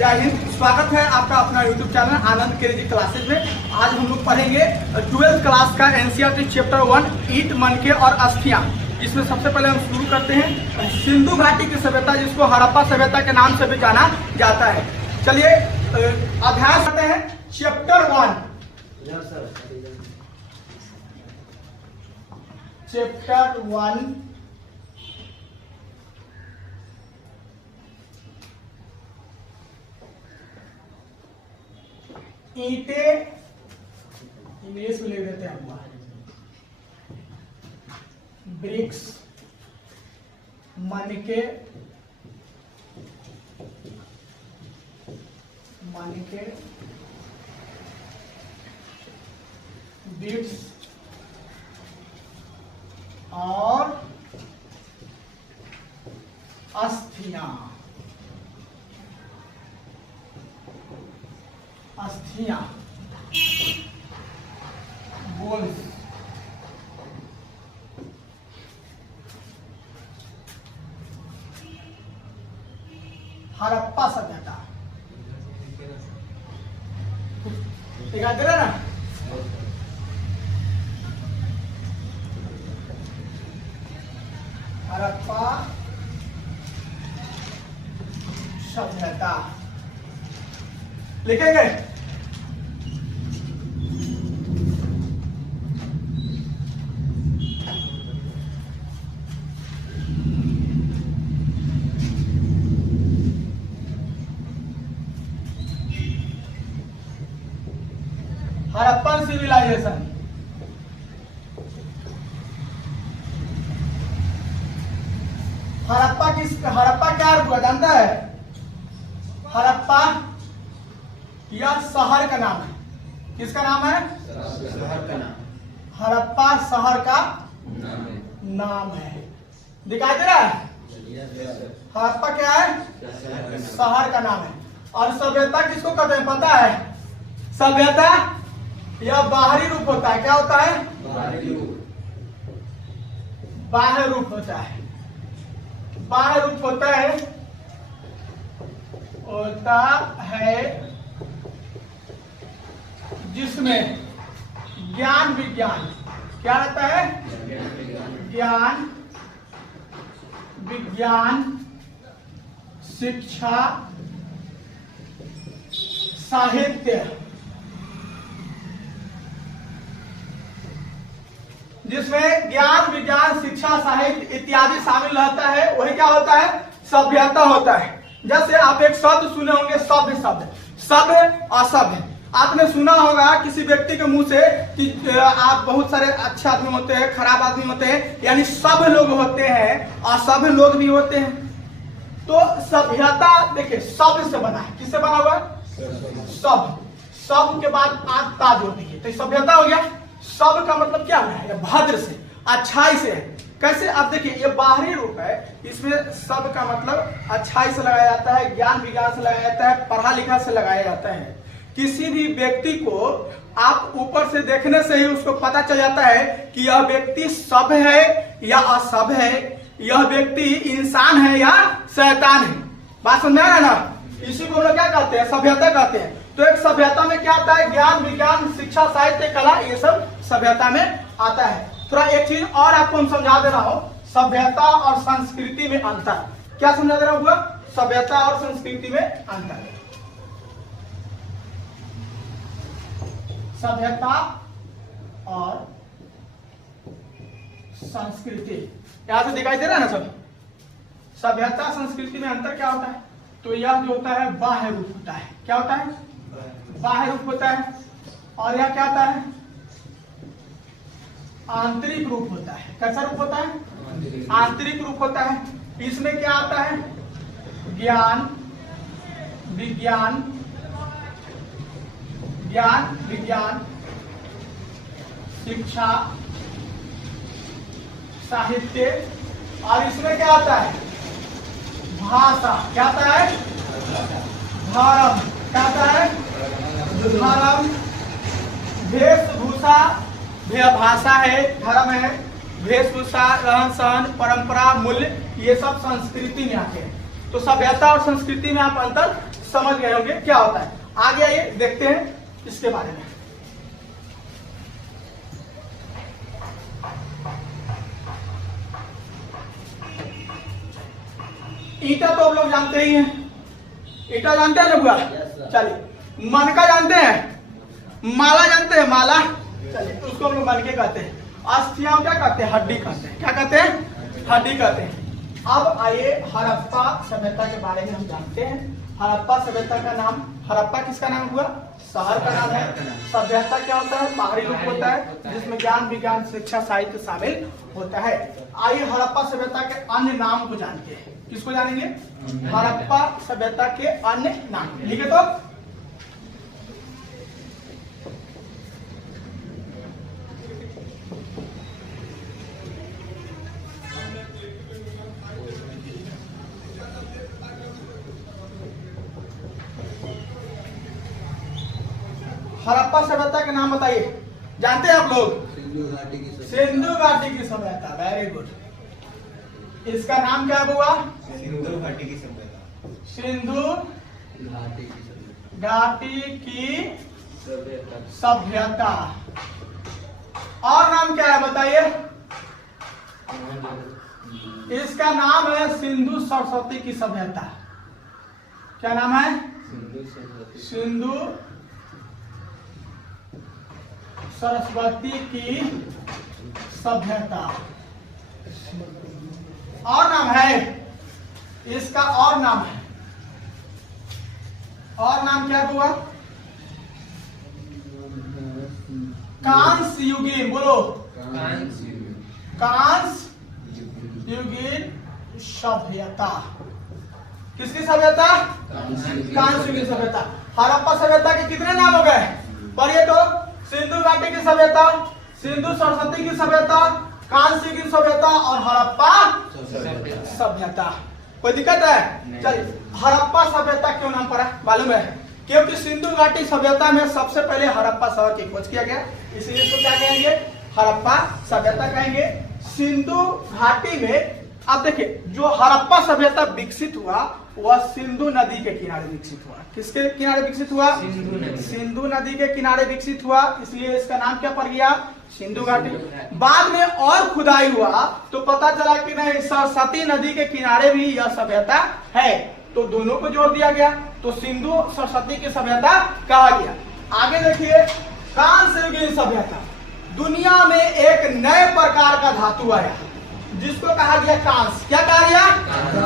जय हिंद। स्वागत है आपका अपना YouTube चैनल आनंद केजी क्लासेज में। आज हम लोग पढ़ेंगे 12th क्लास का एनसीईआरटी चैप्टर 1 ईंट, मनके और अस्थियां। इसमें सबसे पहले हम शुरू करते हैं सिंधु घाटी की सभ्यता, जिसको हड़प्पा सभ्यता के नाम से भी जाना जाता है। चलिए अभ्यास करते हैं चैप्टर 1। चैप्टर 1 ईंटें, इंग्लिश में लिख देते हैं हम, ब्रिक्स, मनके, बिट्स और अस्थियां। बोन्स, हड़प्पा सभ्यता दिखा दे रहा ना। हड़प्पा सभ्यता लिखेंगे। हड़प्पन सिविलाइजेशन, हड़प्पा क्या हुआ जानता है? हड़प्पा यह शहर का नाम है। किसका नाम है? शहर का नाम। हड़प्पा शहर का नाम है। दिखाई दे रहा है? हड़प्पा क्या है? शहर का नाम है। और सभ्यता किसको कहते हैं पता है? सभ्यता यह बाहरी रूप होता है। क्या होता है? बाह्य रूप होता है। बाह्य रूप होता है जिसमें ज्ञान विज्ञान क्या रहता है? ज्ञान विज्ञान, शिक्षा, साहित्य, जिसमें ज्ञान विज्ञान शिक्षा साहित्य इत्यादि शामिल रहता है, वही क्या होता है? सभ्यता होता है। जैसे आप एक शब्द सुने होंगे, सभ्य शब्द, सभ्य असभ्य। आपने सुना होगा किसी व्यक्ति के मुंह से कि आप बहुत सारे अच्छे आदमी होते हैं, खराब आदमी होते हैं, यानी सब लोग होते हैं, असभ्य लोग भी होते हैं। तो सभ्यता देखिए शब्द से बना है। किससे बना हुआ है? शब्द के बाद आज ता जोड़ दीजिए तो सभ्यता हो गया। शब्द का मतलब क्या है? भद्र से, अच्छाई से है। कैसे? अब देखिए ये बाहरी रूप है, इसमें शब्द का मतलब अच्छाई से लगाया जाता है, ज्ञान विज्ञान से लगाया जाता है, पढ़ा लिखा से लगाया जाता है। किसी भी व्यक्ति को आप ऊपर से देखने से ही उसको पता चल जाता है कि यह व्यक्ति सभ्य है या असभ्य है, यह व्यक्ति इंसान है या शैतान है। बात समझ में आ रहा है ना? इसी को हम लोग क्या कहते हैं? सभ्यता कहते हैं। तो एक सभ्यता में क्या आता है? ज्ञान विज्ञान शिक्षा साहित्य कला, ये सब सभ्यता में आता है। थोड़ा एक चीज और आपको हम समझा दे रहा हूं, सभ्यता और संस्कृति में अंतर। क्या समझा दे रहा हूं? सभ्यता और संस्कृति में अंतर। सभ्यता और संस्कृति यहां से दिखाई दे रहा है ना सब? सभ्यता संस्कृति में अंतर क्या होता है? तो यह जो होता है बाह्य रूप होता है। क्या होता है? बाह्य रूप होता है। और यह क्या होता है? आंतरिक रूप होता है। कैसा रूप होता है? आंतरिक रूप होता है। इसमें क्या आता है? ज्ञान विज्ञान, शिक्षा साहित्य, और इसमें क्या आता है? भाषा। क्या आता है? धर्म। क्या आता है? धर्म, वेशभूषा, भाषा है, धर्म है, वेशभूषा, रहन सहन, परंपरा, मूल्य, ये सब संस्कृति में आते हैं। तो सभ्यता और संस्कृति में आप अंतर समझ गए होंगे क्या होता है। आगे आइए देखते हैं इसके बारे में। ईटा तो आप लोग जानते ही हैं, ईटा जानते हैं ना बुआ? चलिए, मनका जानते हैं, माला जानते हैं, माला, चलिए उसको हम लोग मनके कहते हैं। अस्थियां क्या कहते हैं? हड्डी कहते हैं। क्या कहते हैं? हड्डी कहते हैं। अब आइए हड़प्पा सभ्यता के बारे में हम जानते हैं। हड़प्पा सभ्यता का नाम, हड़प्पा किसका नाम हुआ? शहर का नाम है। सभ्यता क्या होता है? बाहरी रूप होता है जिसमें ज्ञान, विज्ञान, शिक्षा, साहित्य शामिल होता है। आइए हड़प्पा सभ्यता के अन्य नाम को जानते हैं। किसको जानेंगे? हड़प्पा सभ्यता के अन्य नाम लिखे तो हड़प्पा सभ्यता के नाम बताइए। जानते हैं आप लोग? सिंधु घाटी की सभ्यता, वेरी गुड। इसका नाम क्या हुआ? सिंधु घाटी की सभ्यता। सिंधु घाटी की सभ्यता। और नाम क्या है बताइए? इसका नाम है सिंधु सरस्वती की सभ्यता। क्या नाम है? सिंधु सरस्वती की सभ्यता। और नाम है इसका, और नाम है, और नाम क्या हुआ? कांस्य युगीन, बोलो। कांस्य युगीन सभ्यता। किसकी सभ्यता? कांस्य युगीन सभ्यता। हड़प्पा सभ्यता के कितने नाम हो गए? पढ़िए तो, सिंधु घाटी की सभ्यता, सिंधु सरस्वती की सभ्यता, कांस्य की सभ्यता और हड़प्पा सभ्यता। कोई दिक्कत है? चलिए, हड़प्पा सभ्यता क्यों नाम पड़ा मालूम है? क्योंकि सिंधु घाटी सभ्यता में सबसे पहले हड़प्पा शहर की खोज किया गया, इसलिए इसको क्या कहेंगे? हड़प्पा सभ्यता कहेंगे। सिंधु घाटी में आप देखिए, जो हड़प्पा सभ्यता विकसित हुआ वह सिंधु नदी के किनारे विकसित हुआ। किसके किनारे विकसित हुआ? सिंधु नदी के किनारे विकसित हुआ, इसलिए इसका नाम क्या पड़ गया? सिंधु घाटी। बाद में और खुदाई हुआ तो पता चला कि नहीं, सरस्वती नदी के किनारे भी यह सभ्यता है, तो दोनों को जोड़ दिया गया, तो सिंधु सरस्वती की सभ्यता कहा गया। आगे देखिए, कांस्य युगीन सभ्यता। दुनिया में एक नए प्रकार का धातु आया जिसको कहा गया कांस्य। क्या कहा गया?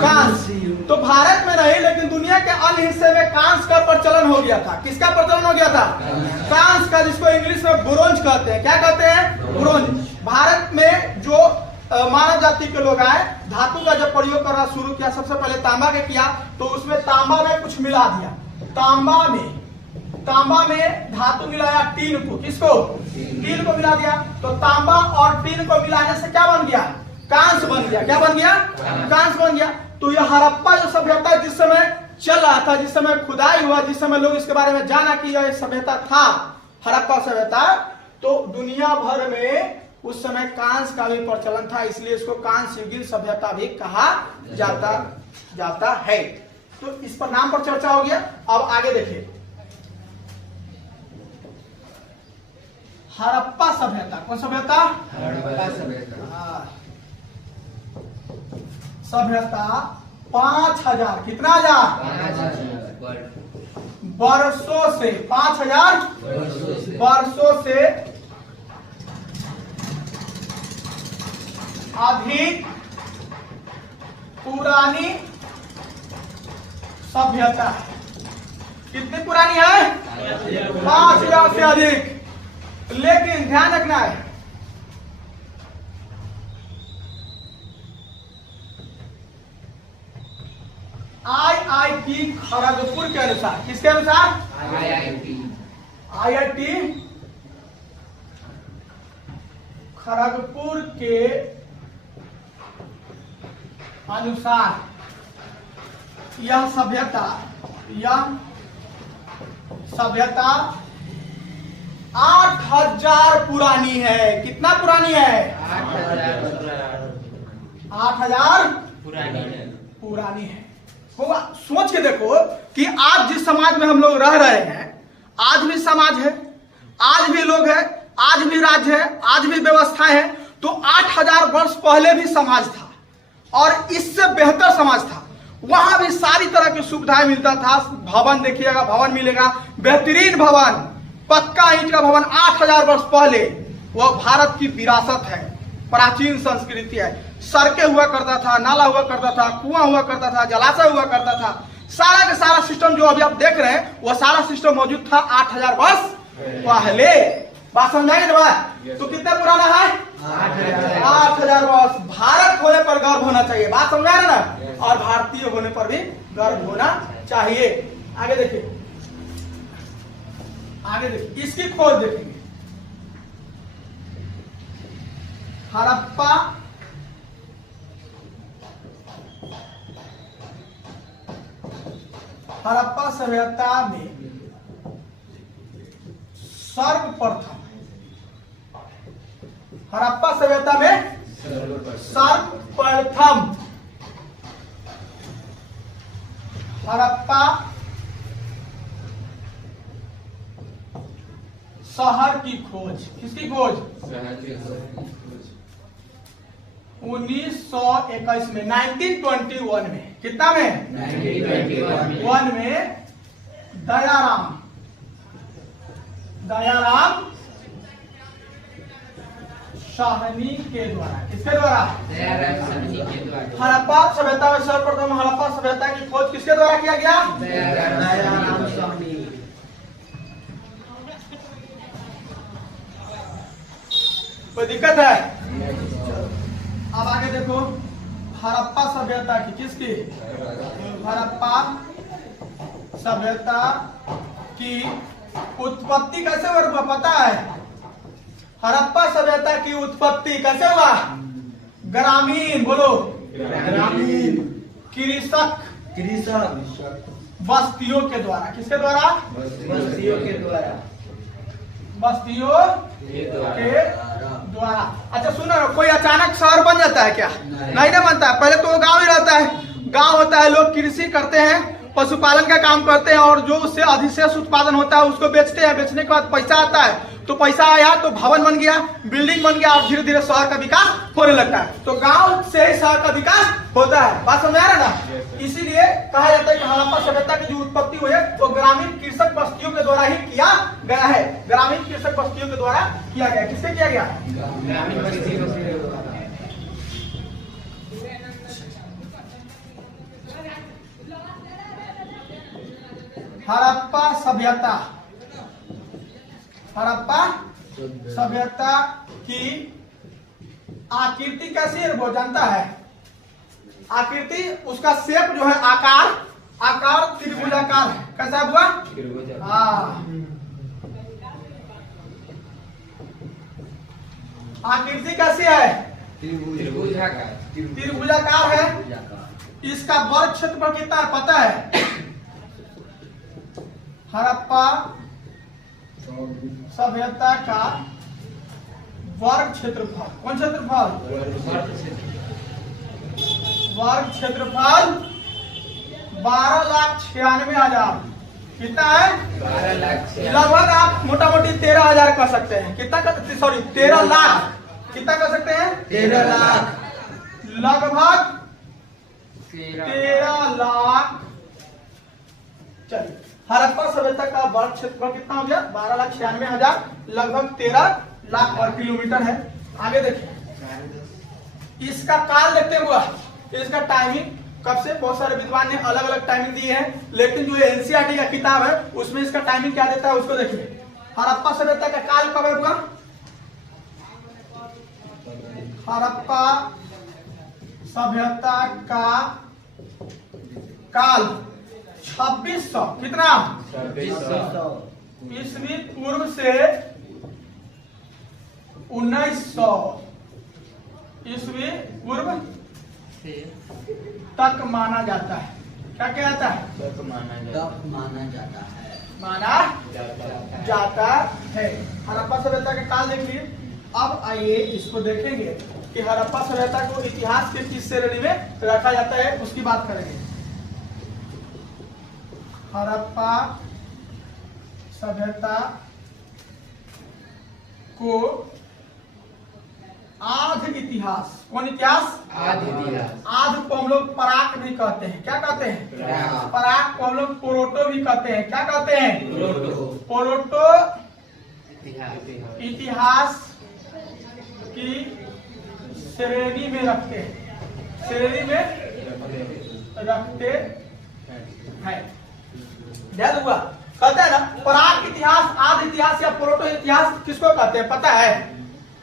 कांस्य। तो भारत में नहीं लेकिन दुनिया के अन्य हिस्से में कांस्य का प्रचलन हो गया था। किसका प्रचलन हो गया था? कांस्य का, जिसको इंग्लिश में ब्रोंज कहते हैं। क्या कहते हैं? ब्रोंज। भारत में जो मानव जाति के लोग आए, धातु का जब प्रयोग करना शुरू किया, सबसे पहले तांबा के किया, तो उसमें तांबा में कुछ मिला दिया। तांबा में धातु मिलाया टीन को। किसको? टीन को मिला दिया, तो तांबा और टीन को मिलाने से क्या बन गया? कांस्य बन गया। क्या बन गया? कांस्य बन गया। तो यह हड़प्पा जो सभ्यता जिस समय चल रहा था, जिस समय खुदाई हुआ, जिस समय लोग इसके बारे में जाना कि यह सभ्यता था हड़प्पा सभ्यता, तो दुनिया भर में उस समय कांस्य का भी प्रचलन था, इसलिए इसको कांस्य युगीन सभ्यता भी कहा जाता है। तो इस पर नाम पर चर्चा हो गया। अब आगे देखिए, हड़प्पा सभ्यता। कौन सभ्यता? हड़प्पा सभ्यता। सभ्यता 5000, कितना हजार? 5000 वर्षों से, 5000 वर्षों से अधिक पुरानी सभ्यता है। कितनी पुरानी है? 5000 से अधिक। लेकिन ध्यान रखना है, IIT खड़गपुर के अनुसार, किसके अनुसार? IIT खड़गपुर के अनुसार यह सभ्यता 8000 पुरानी है। कितना पुरानी है? 8000 8000 पुरानी है। पुरानी है। होगा। सोच के देखो कि आज जिस समाज में हम लोग रह रहे हैं, आज भी समाज है, आज भी लोग हैं, आज भी राज्य है, आज भी व्यवस्था है। तो 8000 वर्ष पहले भी समाज था और इससे बेहतर समाज था। वहां भी सारी तरह की सुविधाएं मिलता था। भवन देखिएगा, भवन मिलेगा, बेहतरीन भवन, पक्का ईंट का भवन 8000 वर्ष पहले। वह भारत की विरासत है, प्राचीन संस्कृति है। सड़कें हुआ करता था, नाला हुआ करता था, कुआं हुआ करता था, जलाशय हुआ करता था। सारा का सारा सिस्टम जो अभी आप देख रहे हैं वह सारा सिस्टम मौजूद था 8000 वर्ष पहले। बात समझाएंगे ना? तो कितना पुराना है? 8000 वर्ष। भारत होने पर गर्व होना चाहिए। बात समझा रहे ना? और भारतीय होने पर भी गर्व होना चाहिए। आगे देखिए, आगे देखिए, इसकी खोज देखेंगे। हड़प्पा सभ्यता में सर्वप्रथम, हड़प्पा सभ्यता में सर्वप्रथम हड़प्पा शहर की खोज। किसकी खोज? 1921 में, 1921 में। कितना में? 1921 में दयाराम साहनी के द्वारा। किसके द्वारा? हड़प्पा सभ्यता में सर्वप्रथम हड़प्पा सभ्यता की खोज किसके द्वारा किया गया? दयाराम साहनी। कोई दिक्कत है? अब आगे देखो, हड़प्पा सभ्यता की, किसकी? हड़प्पा सभ्यता की उत्पत्ति कैसे हुआ पता है? हड़प्पा सभ्यता की उत्पत्ति कैसे हुआ? ग्रामीण, बोलो, ग्रामीण कृषक बस्तियों के द्वारा। किसके द्वारा? बस्तियों के द्वारा। बस्तियों के द्वारा। अच्छा सुनो, कोई अचानक शहर बन जाता है क्या? नहीं ना बनता है। पहले तो वो गांव ही रहता है, गांव होता है, लोग कृषि करते हैं, पशुपालन का काम करते हैं और जो उससे अधिशेष उत्पादन होता है उसको बेचते हैं। बेचने के बाद पैसा आता है, तो पैसा आया तो भवन बन गया, बिल्डिंग बन गया और धीरे धीरे शहर का विकास होने लगता है। तो गांव से ही शहर का विकास होता है। बात समझ आ रहा है ना? इसीलिए कहा जाता है कि हड़प्पा सभ्यता की जो उत्पत्ति हुई है वो ग्रामीण कृषक बस्तियों के द्वारा ही किया गया है। ग्रामीण कृषक बस्तियों के द्वारा किया गया। किससे किया गया? ग्रामीण बस्तियों के द्वारा। हड़प्पा सभ्यता की आकृति कैसी है वो जानता है? आकृति, उसका शेप जो है, आकार त्रिभुजाकार है। कैसा हुआ? हाँ, आकृति कैसी है? त्रिभुजाकार है। इसका वर्ग क्षेत्रफल कितना है पता है? हड़प्पा सभ्यता का वर्ग क्षेत्रफल, कौन क्षेत्रफल? वर्ग क्षेत्रफल 12,96,000। कितना है? 12,96,000। लगभग आप मोटा मोटी 13,000 कह सकते हैं। कितना? सॉरी, 13 लाख। कितना कह सकते हैं? 13 लाख। लगभग 13 लाख। चलिए, हड़प्पा सभ्यता का वर्ग क्षेत्रफल कितना हो गया? 12,96,000, लगभग 13 लाख वर्ग किलोमीटर है। आगे देखिए, इसका काल देखते हुआ, इसका टाइमिंग कब से, बहुत सारे विद्वान ने अलग अलग टाइमिंग दी है, लेकिन जो एनसीईआरटी का किताब है उसमें इसका टाइमिंग क्या देता है उसको देखिए। हड़प्पा सभ्यता का काल कब हुआ? हड़प्पा सभ्यता का काल 2600, कितना? 2600 ईस्वी पूर्व से 1900 ईस्वी पूर्व तक माना जाता है। क्या कहता है? तक माना जाता है। हड़प्पा सभ्यता का काल देख लिए। अब आइए इसको देखेंगे कि हड़प्पा सभ्यता को इतिहास के किस श्रेणी में रखा जाता है, उसकी बात करेंगे। हड़प्पा सभ्यता को आध इतिहास। कौन इतिहास? आदि इतिहास। आध को हम लोग पराक भी कहते हैं। क्या कहते हैं? पराक। पराक को हम लोग पोरोटो भी कहते हैं। क्या कहते हैं? पोरोटो इतिहास की श्रेणी में रखते हैं। श्रेणी में रखते हैं। ध्यान हुआ? कहते हैं ना पराक इतिहास, आध इतिहास या पोरोटो इतिहास किसको कहते हैं? पता है?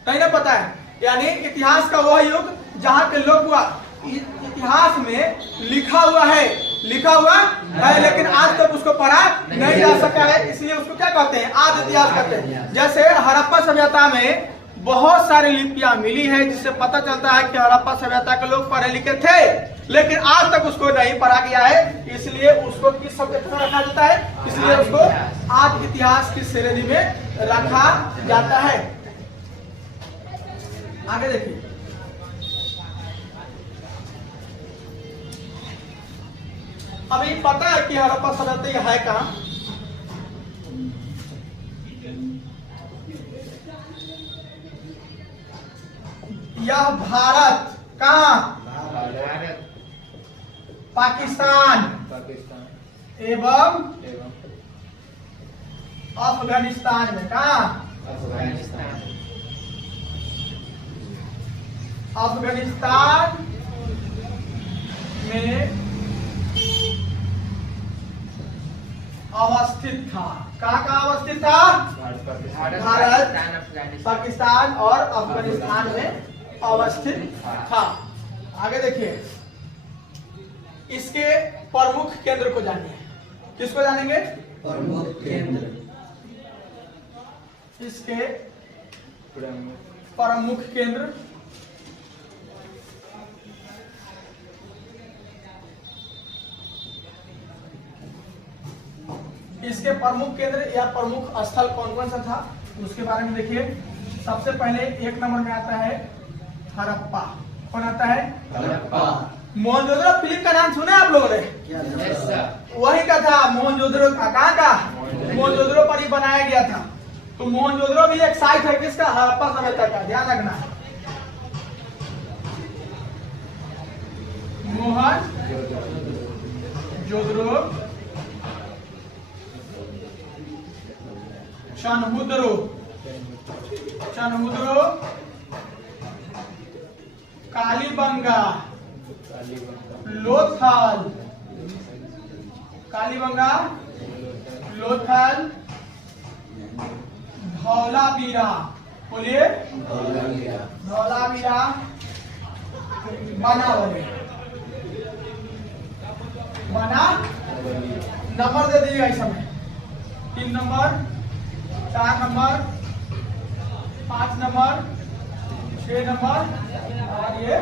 नहीं ना पता है। यानी इतिहास का वह युग जहाँ के लोग हुआ इतिहास में लिखा हुआ है लेकिन आज तक उसको पढ़ा नहीं जा सका है, इसलिए उसको क्या कहते हैं? आदि इतिहास कहते हैं। जैसे हड़प्पा सभ्यता में बहुत सारी लिपियां मिली है जिससे पता चलता है कि हड़प्पा सभ्यता के लोग पढ़े लिखे थे, लेकिन आज तक उसको नहीं पढ़ा गया है, इसलिए उसको किस सब्जेक्ट में रखा जाता है? इसलिए उसको आदि इतिहास की श्रेणी में रखा जाता है। आगे देखिए, अभी पता है कि हड़प्पा सभ्यता है कहाँ? यह भारत कहाँ? पाकिस्तान एवं अफगानिस्तान में। कहाँ? अफगानिस्तान में अवस्थित था। कहाँ अवस्थित था? भारत, पाकिस्तान और अफगानिस्तान में अवस्थित था। आगे देखिए, इसके प्रमुख केंद्र को जानिए। किसको जानेंगे? प्रमुख केंद्र। इसके प्रमुख केंद्र इसके प्रमुख केंद्र या प्रमुख स्थल कौन कौन सा था उसके बारे में देखिए। सबसे पहले एक नंबर में आता है हड़प्पा। कौन आता है? हड़प्पा। मोहनजोदड़ो फिल्म का नाम सुना आप लोगों ने? वही का था मोहनजोदड़ो का। कहाँ का? मोहनजोदड़ो पर ही बनाया गया था। तो मोहनजोदड़ो भी एक साइट है किसका? हड़प्पा सभ्यता का। ध्यान रखना, मोहनजोदड़ो चनहुदरो कालीबंगा लोथल धौलावीरा। बोलिए धौलावीरा बनावली। बना नंबर दे दीजिएगा इस समय। 3 नंबर, 4 नंबर, 5 नंबर, 6 नंबर और ये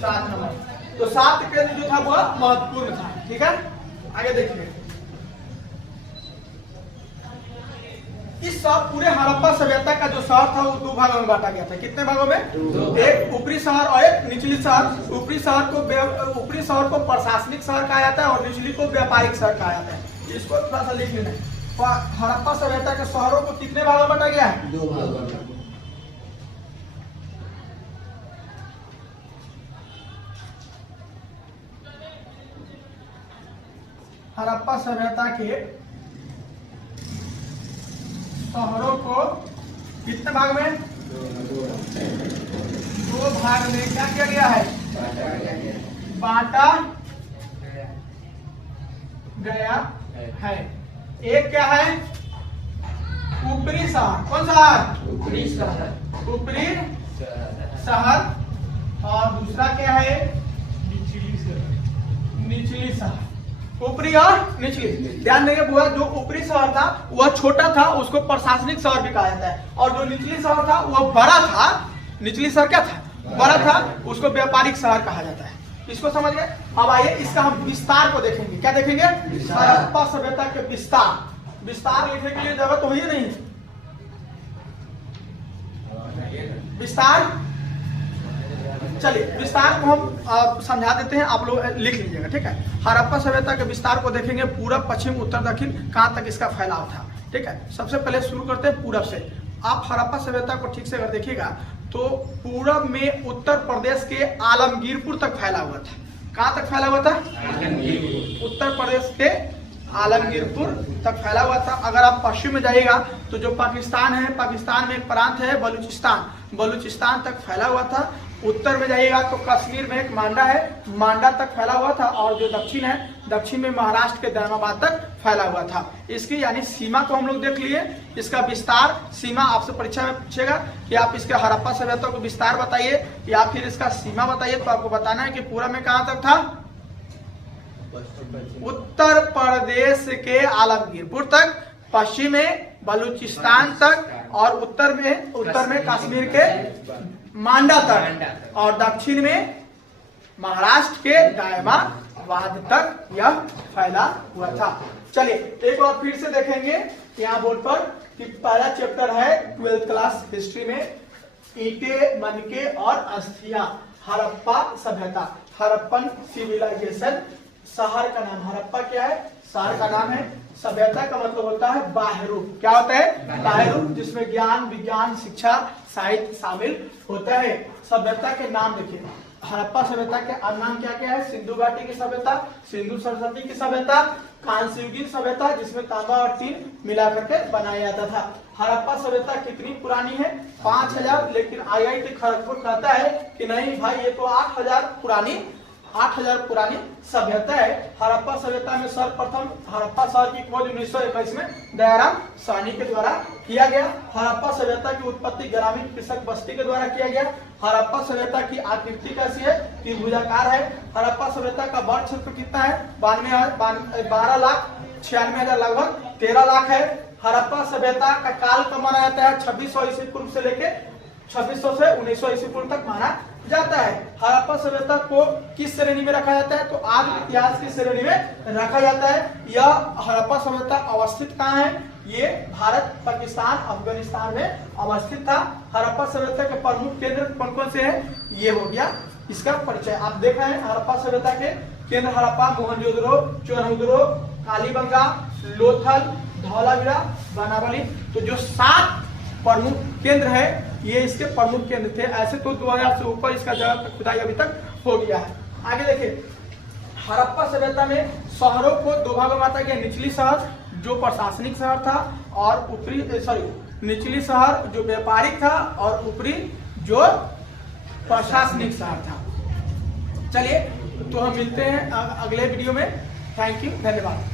7 नंबर। तो 7 केंद्र जो था वह महत्वपूर्ण था। ठीक है, आगे देखिए। इस सब पूरे हड़प्पा सभ्यता का जो शहर था वो 2 भागों में बांटा गया था। कितने भागों में? 2। एक ऊपरी शहर और एक निचली शहर। ऊपरी शहर को प्रशासनिक शहर कहा जाता है और निचली को व्यापारिक शहर कहा जाता है। इसको थोड़ा सा लिख लेना है। हड़प्पा सभ्यता के शहरों को कितने भागों में बांटा गया है? 2 भागों में। हड़प्पा सभ्यता के शहरों को कितने भाग में? 2 भाग में क्या किया गया है? बांटा गया है। एक क्या है? ऊपरी शहर। कौन शहर? ऊपरी शहर। ऊपरी शहर। और दूसरा क्या है? निचली शहर। ऊपरी और निचली। ध्यान देंगे बुआ, जो ऊपरी शहर था वह छोटा था, उसको प्रशासनिक शहर भी कहा जाता है, और जो निचली शहर था वह बड़ा था। निचली शहर क्या था? बड़ा था, उसको व्यापारिक शहर कहा जाता है। इसको समझ गए? अब आइए इसका हम विस्तार को देखेंगे। क्या देखेंगे? हड़प्पा सभ्यता के विस्तार। विस्तार लिखने के लिए जगह तो ही नहीं। विस्तार चलिए विस्तार को हम समझा देते हैं, आप लोग लिख लीजिएगा, ठीक है। हड़प्पा सभ्यता के विस्तार को देखेंगे, पूरब पश्चिम उत्तर दक्षिण कहाँ तक इसका फैलाव था, ठीक है। सबसे पहले शुरू करते हैं पूरब से। आप हड़प्पा सभ्यता को ठीक से अगर देखिएगा तो पूरब में उत्तर प्रदेश के आलमगीरपुर तक फैला हुआ था। कहाँ तक फैला हुआ था? उत्तर प्रदेश के आलमगीरपुर तक फैला हुआ था। अगर आप पश्चिम में जाइएगा तो जो पाकिस्तान है, पाकिस्तान में एक प्रांत है बलूचिस्तान, बलूचिस्तान तक फैला हुआ था। उत्तर में जाइएगा तो कश्मीर में एक मांडा है, मांडा तक फैला हुआ था। और जो दक्षिण है, दक्षिण में महाराष्ट्र के दहमाबाद तक फैला हुआ था। इसकी यानी सीमा को हम लोग देख लिए। इसका विस्तार सीमा आपसे परीक्षा में पूछेगा कि आप इसके हड़प्पा सभ्यता को विस्तार बताइए या फिर इसका सीमा बताइए, तो आपको बताना है कि पूरा में कहाँ तक था? उत्तर प्रदेश के आलमगीरपुर तक, पश्चिम में बलूचिस्तान तक और उत्तर में कश्मीर के मांडा तक और दक्षिण में महाराष्ट्र के दायमाबाद तक यह फैला हुआ था। चलिए एक बार फिर से देखेंगे यहाँ बोर्ड पर कि पहला चैप्टर है 12th क्लास हिस्ट्री में, ईंटे, मनके और अस्थियां, हड़प्पा सभ्यता, हड़प्पन सिविलाइजेशन। शहर का नाम हड़प्पा क्या है? शहर का नाम है। सभ्यता का मतलब होता है बाह्य रूप। क्या होता है? बाह्य रूप, जिसमें ज्ञान, विज्ञान, शिक्षा, साहित्य शामिल होता है। सभ्यता के नाम देखिए, हड़प्पा सभ्यता के नाम क्या क्या है? सिंधु घाटी की सभ्यता, सिंधु सरस्वती की सभ्यता, कांस्ययुगीन सभ्यता जिसमें तांबा और टीन मिला करके बनाया जाता था। हड़प्पा सभ्यता कितनी पुरानी है? 5000, लेकिन IIT खड़गपुर कहता है कि नहीं भाई ये तो 8000 पुरानी सभ्यता है। हड़प्पा सभ्यता में सर्वप्रथम हड़प्पा शहर की खोज 1921 में दयाराम साहनी के द्वारा किया गया। हड़प्पा सभ्यता की उत्पत्ति ग्रामीण कृषक बस्ती के द्वारा किया गया। हड़प्पा सभ्यता की आकृति कैसी है? त्रिभुजाकार है। हड़प्पा सभ्यता का वर्ग क्षेत्र कितना है? 12,96,000, लगभग 13 लाख है। हड़प्पा सभ्यता का काल कब माना जाता है? 2600 ईस्वी पूर्व से लेकर 2600 से 1900 ईस्वी पूर्व तक माना जाता है। हड़प्पा सभ्यता को किस श्रेणी में रखा जाता है? तो आदि इतिहास की श्रेणी में रखा जाता है। यह हड़प्पा सभ्यता अवस्थित कहाँ है? ये भारत, पाकिस्तान, अफगानिस्तान में अवस्थित था। हड़प्पा सभ्यता के प्रमुख केंद्र कौन कौन से हैं? ये हो गया इसका परिचय। आप देख रहे हैं हड़प्पा सभ्यता के केंद्र हड़प्पा, मोहनजोदड़ो, चोरहउदड़ो, कालीबंगा, लोथल, धौलावीरा, बनावली। तो जो 7 प्रमुख केंद्र है ये इसके प्रमुख केंद्र थे। ऐसे तो 2000 से ऊपर इसका जगह खुदाई अभी तक हो गया है। आगे देखिए, हड़प्पा सभ्यता में शहरों को 2 भागों में आता है। निचली शहर जो प्रशासनिक शहर था और निचली शहर जो व्यापारिक था और ऊपरी जो प्रशासनिक शहर था। चलिए तो हम मिलते हैं अगले वीडियो में। थैंक यू, धन्यवाद।